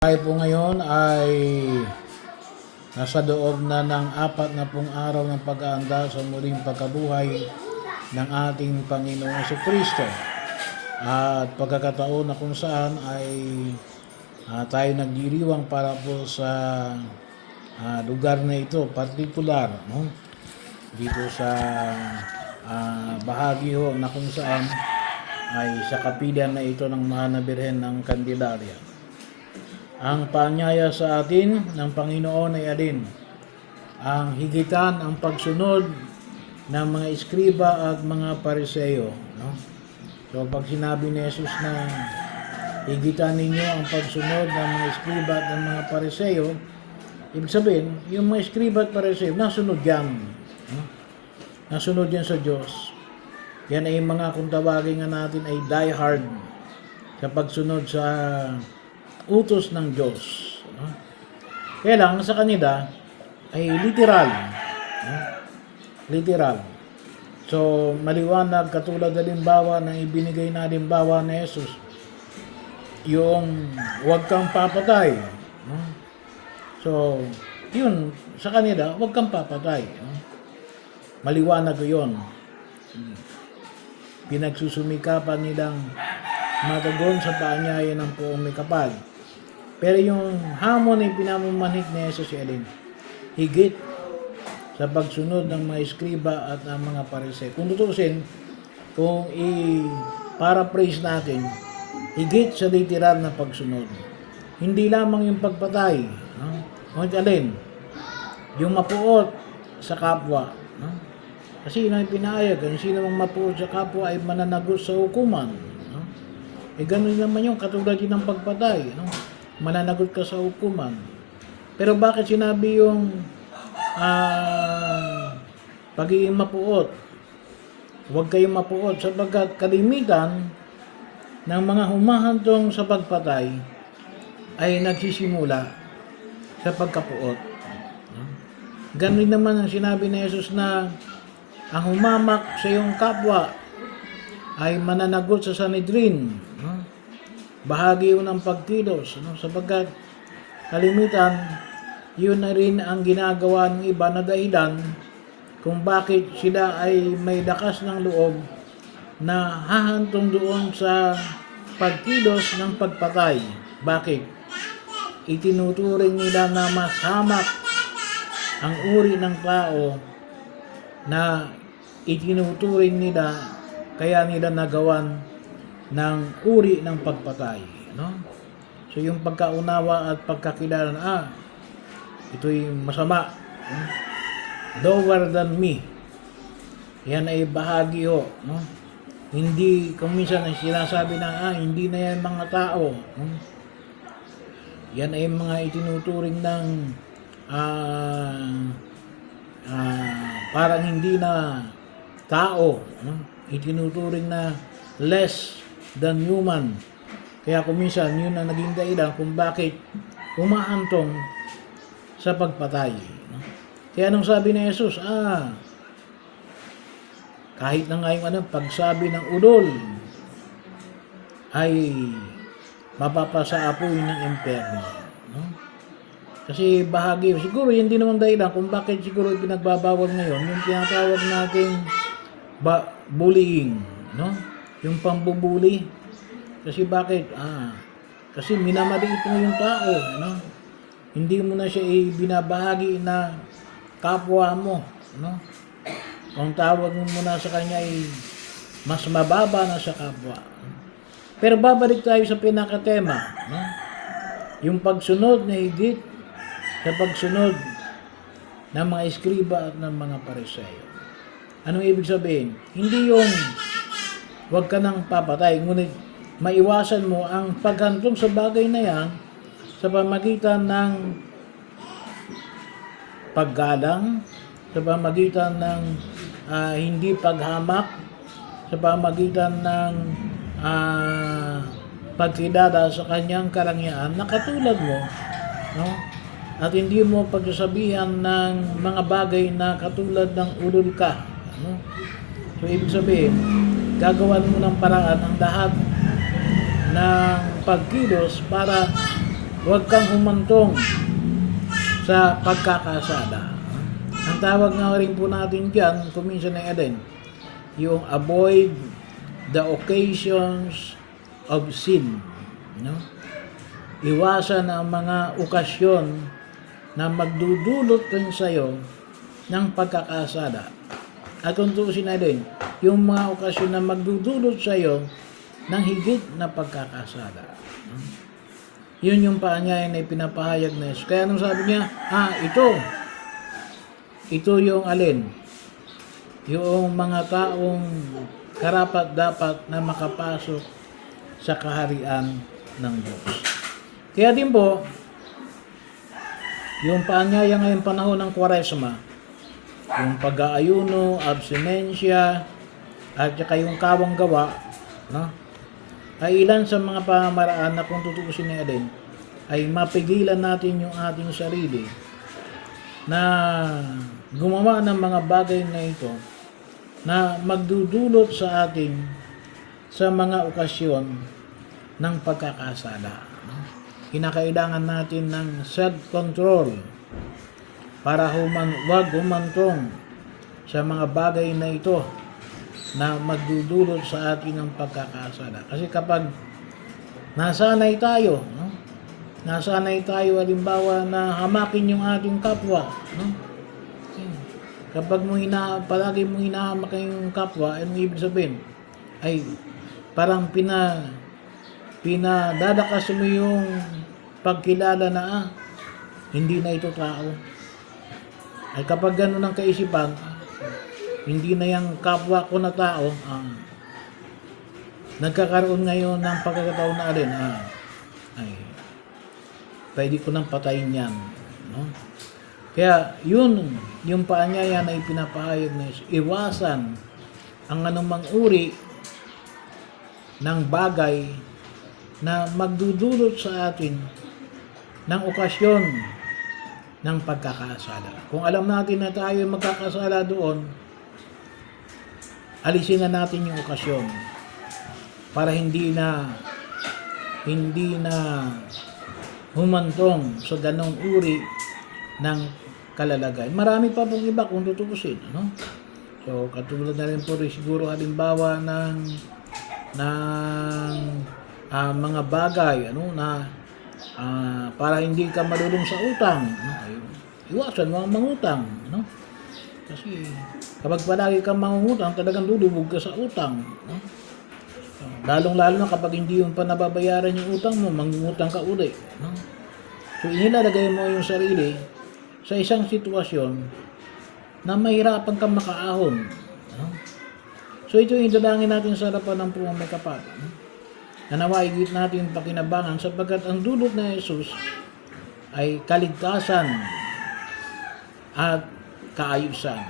Tayo po ngayon ay nasa loob na ng 40 araw ng pag-aanda sa muling pagkabuhay ng ating Panginoong Jesucristo. At pagkakataon na kung saan ay tayo nagdiriwang para po sa lugar na ito, partikular, no? Dito sa bahagi ho na kung saan ay sa kapilya na ito ng Mahal na Birhen ng Candelaria. Ang paanyaya sa atin ng Panginoon ay alin? Ang higitan ang pagsunod ng mga eskriba at mga pariseo. No? So pag sinabi ni Jesus na higitan ninyo ang pagsunod ng mga eskriba at ng mga pariseo, ibig sabihin, yung mga eskriba at pariseo, nasunod yan. No? Nasunod yan sa Diyos. Yan ay mga kung tawagin nga natin ay die hard sa pagsunod sa utos ng Diyos. No? Kaya lang sa kanila ay literal. No? Literal. So, maliwanag katulad halimbawa ng ibinigay na halimbawa ni Jesus. Yung huwag kang papatay. No? So, yun, sa kanila, huwag kang papatay. No? Maliwanag yun. Pinagsusumikapan nilang matugon sa paanyaya ng Poong May Kapal. Pero yung hamon ay pinamamanhik ni Jesus alin? Higit sa pagsunod ng mga eskriba at ng mga pariseo. Kung tutusin, kung i-paraphrase natin, higit sa literal na pagsunod. Hindi lamang yung pagpatay. No? O alin? Yung mapuot sa kapwa. No? Kasi yun ang pinahayag. Kung sino mang mapuot sa kapwa ay mananagot sa hukuman. No? Ganun naman yung katulad yun ng pagpatay. No? Mananagot ka sa hukuman. Pero bakit sinabi yung pagiging mapuot? Huwag kayong mapuot sapagkat kalimitan ng mga humahantong sa pagpatay ay nagsisimula sa pagkapuot. Ganun naman ang sinabi ni Jesus na ang humamak sa iyong kapwa ay mananagot sa Sanhedrin. No? Bahagi yun ng pagkilos, no? Sapagkat kalimitan, yun na rin ang ginagawa ng iba na dahilan kung bakit sila ay may lakas ng loob na hahantong doon sa pagkilos ng pagpatay. Bakit? Itinuturing nila na mas hamak ang uri ng tao na itinuturing nila kaya nila nagawan ng uri ng pagpatay. No? So yung pagkaunawa at pagkakilala na ito'y masama. Lower than me. Yan ay bahagi ho. No? Hindi, kung minsan ay sinasabi na hindi na yan mga tao. No? Yan ay mga itinuturing ng parang hindi na tao. No? Itinuturing na less than human. Kaya kuminsan yun ang naging dahilan kung bakit humahantong sa pagpatay. Kaya nung sabi ni Jesus, kahit na nga yung pagsabi ng udol ay mapapasaapoy ng impyerno. No? Kasi bahagi, siguro yun din naman dahilan kung bakit siguro pinagbabawal ngayon yung tinatawag nating bullying. No? Yung pambubuli. Kasi bakit? Kasi minamaliit mo yung tao. No? Hindi mo na siya binabahagi na kapwa mo. No? Ang tawag mo muna sa kanya ay mas mababa na sa kapwa. Pero babalik tayo sa pinakatema. No? Yung pagsunod na higit sa pagsunod ng mga eskriba at ng mga pariseo. Anong ibig sabihin? Hindi yung huwag ka nang papatay, ngunit maiwasan mo ang paghantong sa bagay na yan sa pamagitan ng paggalang, sa pamagitan ng hindi paghamak, sa pamagitan ng pagkilala sa kanyang karangyaan na katulad mo, no? At hindi mo pagsasabihan ng mga bagay na katulad ng ulul ka. No? So, ibig sabihin, gagawan mo ng paraan ang lahat ng pagkilos para huwag kang humantong sa pagkakasala. Ang tawag nga rin po natin dyan, kuminsan na din, yung avoid the occasions of sin. No? Iwasan ang mga okasyon na magdudulot rin sa'yo ng pagkakasala. At kung tuusin na din, yung mga okasyon na magdudulot sa'yo ng higit na pagkakasala. Yun yung paanyayan na pinapahayag na Yesus. Kaya nung sabi niya, ito yung alin? Yung mga taong karapat dapat na makapasok sa kaharian ng Diyos. Kaya din po, yung paanyaya ngayong panahon ng Kwaresma, yung pag-aayuno, abstinensya, at saka yung kawang gawa, no? Ay ilan sa mga pamamaraan na kung tutuusin na din, ay mapigilan natin yung ating sarili na gumawa ng mga bagay na ito na magdudulot sa atin sa mga okasyon ng pagkakasala. Kinakailangan natin ng self-control para wag humantong sa mga bagay na ito na magdudulot sa atin ng pagkakasala. Kasi kapag nasanay tayo, halimbawa na hamakin yung ating kapwa, kapag palagi mo hinahamak yung kapwa, anong ibig sabihin? Ay parang pinadadakas mo yung pagkilala na hindi na ito tao. Ay kapag gano'n ang kaisipan, hindi na yung kapwa ko na tao, nagkakaroon ngayon ng pagkakataon na alin, ay pwede ko nang patayin yan. No? Kaya yung paanyaya na ipinapahayag na iwasan ang anumang uri ng bagay na magdudulot sa atin ng okasyon ng pagkakasala. Kung alam natin na tayo magkakasala doon, alisin na natin yung okasyon para hindi na humantong sa ganong uri ng kalalagay. Marami pa pong iba kung tutuusin, ano? So, katulad na rin po rin siguro halimbawa ng mga bagay, na para hindi ka malulong sa utang, iwasan mo ang mangutang, Kasi kapag palagi kang mangungutang, talagang lulubog ka sa utang, Lalong-lalo na kapag hindi yung pa nababayaran yung utang mo, mangungutang ka uli, So, inilalagay mo yung sarili sa isang sitwasyon na mahirapan kang makaahon. So, ito yung dalangin natin sa harapan ng Pumang May Kapal. Na nawa higit natin pakinabangan sapagkat ang dulot na Jesus ay kaligtasan at kaayusan.